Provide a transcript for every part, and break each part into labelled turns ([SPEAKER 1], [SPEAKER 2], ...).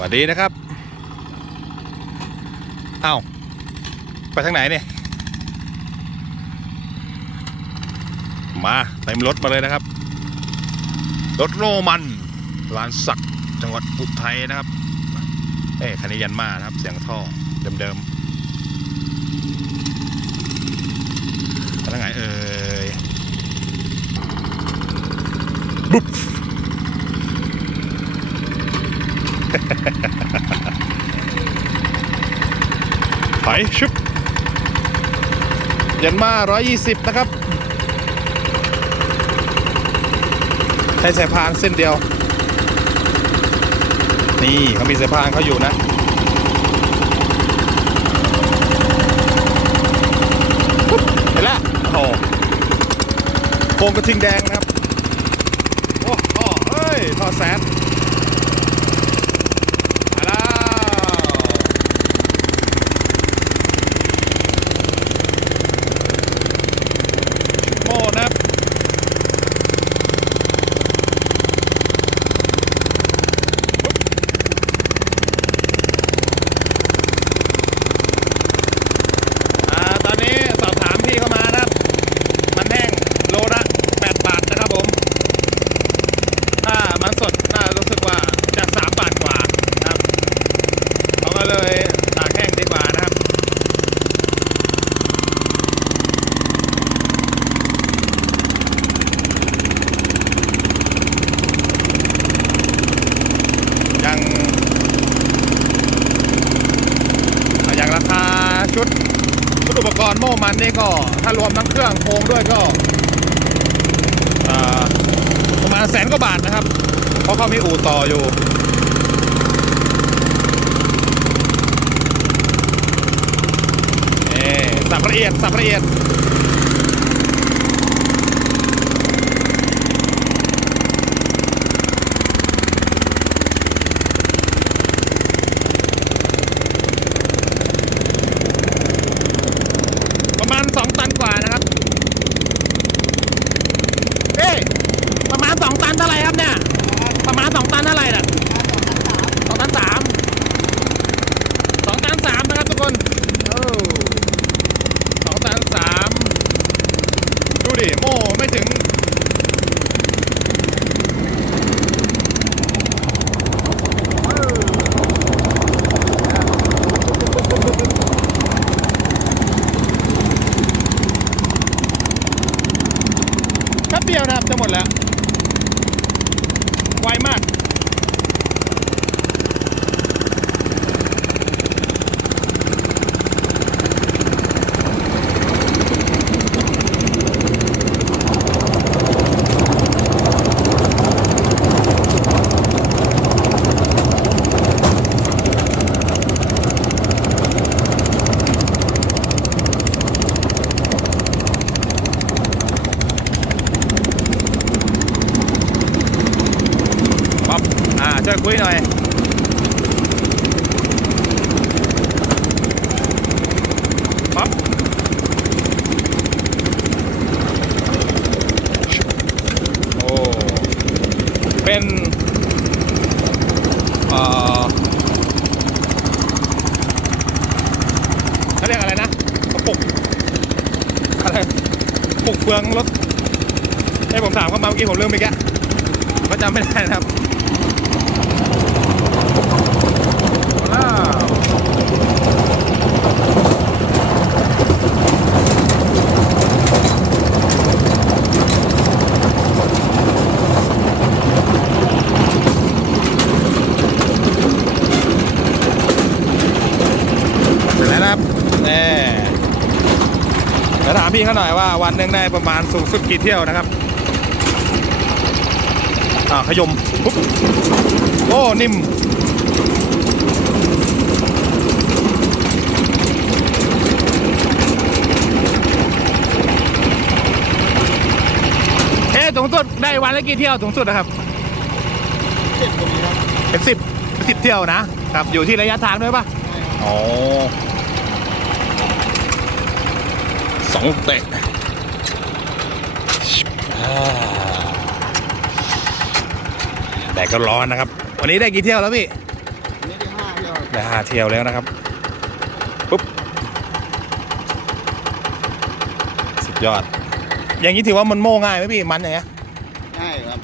[SPEAKER 1] วัสดีนะครับเอ้าไปทางไหนเนี่ย มาเต็มรถมาเลยนะครับ รถโรมันลานสักจังหวัดอุทัยนะครับ เอ้คันนี้ยันมานะครับ เสียงท่อเดิมๆไปทางไหนเอ่ยบุ๊บ ไปชุบยันมา120 นะครับ ใช้สายพานเส้นเดียว นี่เขามีสายพานเขาอยู่นะเห็นแล้วโอ้โหโครงกระทิงแดงนะครับ โอ้โหเฮ้ยท่อแซดมาแล้ว โม่นะครับอ่าตอนนี้สอบถามพี่เข้ามานะครับ มันแห้งโลละ8บาทนะครับผม ถ้ามันสดน่ารู้สึกว่าจะ3บาทกว่านะครับเขาก็เลยตากแห้งดีกว่านะครับ อย่างอะอย่างราคาชุดชุดอุปก รณ์โม่มันนี่ก็ถ้ารวมทั้งเครื่องโครงด้วยก็ประมาณแสนกว่าบาทนะครับ เพราะเขามีอู่ต่ออยู่เอ๊สับละเอียดสับละเอียด ประมาณ 2 ตันกว่านะครับ เอ้ยประมาณ 2 ตันเท่าไหร่ครับเนี่ย ประมาณ 2 ตันเท่าไหร่น่ะสองตันสามสองตันสามนะครับทุกคนโอ้สองตันสามดูดิ โม่ไม่ถึง แป๊บเดียวนะครับจะหมดแล้ว ไวมาก ป๊อปอ่าช่วย คุยหน่อยป๊อปโอ้เป็นเอ่อเขาเรียกอะไรนะกระปุกอะไรปุกเฟืองรถให้ผมถามเขามาเมื่อกี้ผมลืมไปแกก็จำไม่ได้นะครับ ว้าวเสร็จแล้วนะครับแน่เดี๋ ยวถามพี่เขาหน่อยว่าวันหนึ่งได้ประมาณสูงสุดกี่เที่ยวนะครับ อ่าขยมปุ๊บโอ้ นิ่ม เอ๊ะสูงสุดได้ วันละกี่เที่ยวสูงสุดนะครับ
[SPEAKER 2] เจ็ดตรงนี้ครับ
[SPEAKER 1] เป็นสิบสิบเที่ยวนะครับอยู่ที่ระยะทางด้วยปะอ๋อสองเตะอ่าแดดก็ร้อนนะครับ วันนี้ได้กี่เที่ยวแล้วพี่
[SPEAKER 2] อันนี้
[SPEAKER 1] ได้ห้าเที่ยวแล้วนะครับปุ๊บสุดยอด อย่างนี้ถือว่ามันโม่ง่ายไหมพี่มันอย่างเงี้ย
[SPEAKER 2] ใช่ครับ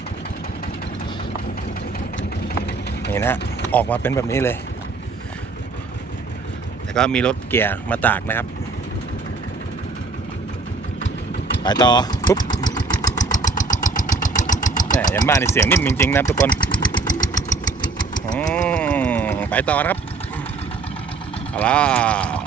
[SPEAKER 1] นี่นะออกมาเป็นแบบนี้เลยแล้วก็มีรถเกียร์มาตากนะครับ ไปต่อปุ๊บแหมยันมาในเสียงนิ่มจริง ๆ นะทุกคนอืมไปต่อนะครับเอาล่ะ